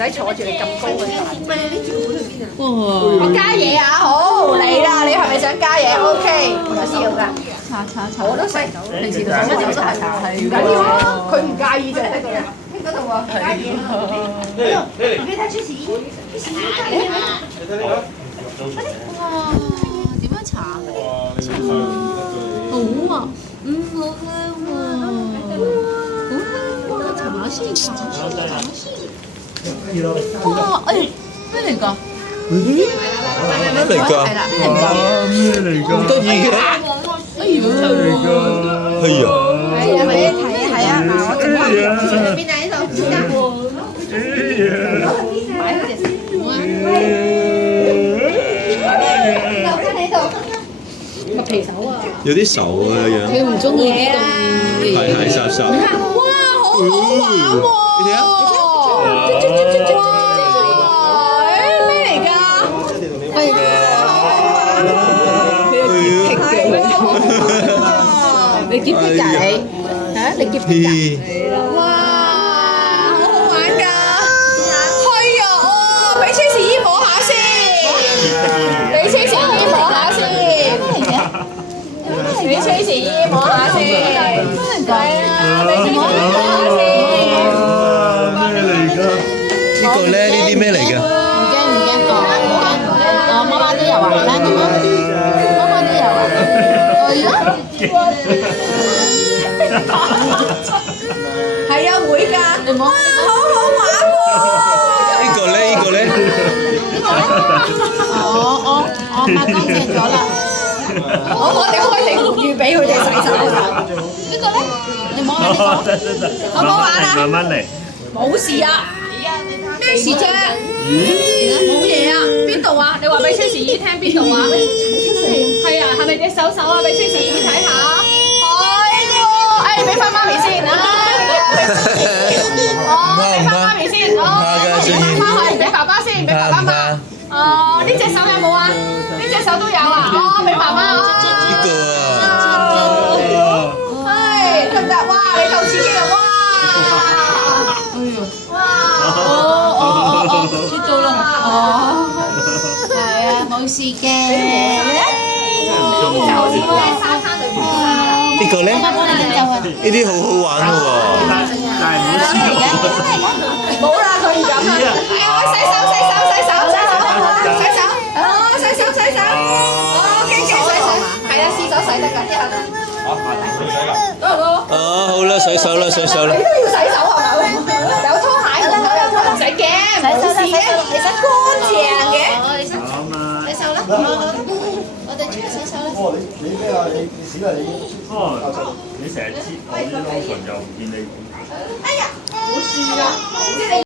使坐住你咁高嘅凳。哇！我加嘢啊！好嚟啦！你係咪想加嘢 ？OK，我試要㗎。查，我都食，平時做乜點查係唔緊要啊，佢唔介意就得㗎啦。喺嗰度喎，唔介意。我俾睇出事，哇！點樣查？好啊，好香喎，好香喎！查下先，查下先。哇！哎，咩嚟㗎？咩嚟㗎？咩嚟㗎？咁得意嘅？哎呀！係啊！係啊，俾你睇係啊，嗱，我整翻喺邊啊？呢度，依家擺喺隻手喺你度，個皮手啊！有啲愁啊樣。佢唔中意呢度嘅嘢。係濕濕。哇！好好玩喎！你睇下。你夾唔夾你？嚇！你夾唔夾？哇！好好玩㗎！係啊！哦，俾車士姨摸下先，俾車士姨摸下先，俾車士姨摸下先，係啊！俾車士姨摸下先。咩嚟㗎？呢個咧，呢啲咩嚟㗎？唔驚唔驚講，我媽媽都有啊，媽媽都有啊。係啊，會㗎。哇，好好玩喎！呢個咧？我抹乾淨咗啦。我哋開定預備佢哋洗手啊！呢個咧，你摸下呢個，好唔好玩啊？慢慢嚟。冇事啊！咩事啫？冇嘢啊！邊度啊？你話俾車士姨聽邊度啊？係啊，係咪隻手啊？俾車士姨睇下。係喎，俾翻媽咪先。俾翻媽咪先。係俾爸爸先，俾爸爸嘛。呢隻手有冇啊？呢隻手都有啊。俾爸爸。呢個啊。係得唔得？哇！你夠刺激啊！哇！知道啦。係啊，冇事嘅。就好似喺沙灘裏邊啦。呢個咧？呢啲好好玩喎。但係唔好黐落。冇啦，佢唔敢啦。洗手。係啊，試手洗得㗎，一下。好啦，洗手啦。你都要洗手係咪？有拖鞋，唔使驚，冇事嘅，其實乾淨嘅。洗手啦，我哋出去洗手啦。你咩啊？你屎啦你！你成日黐我啲 lotion 又唔見你。哎呀，冇事㗎，即係你。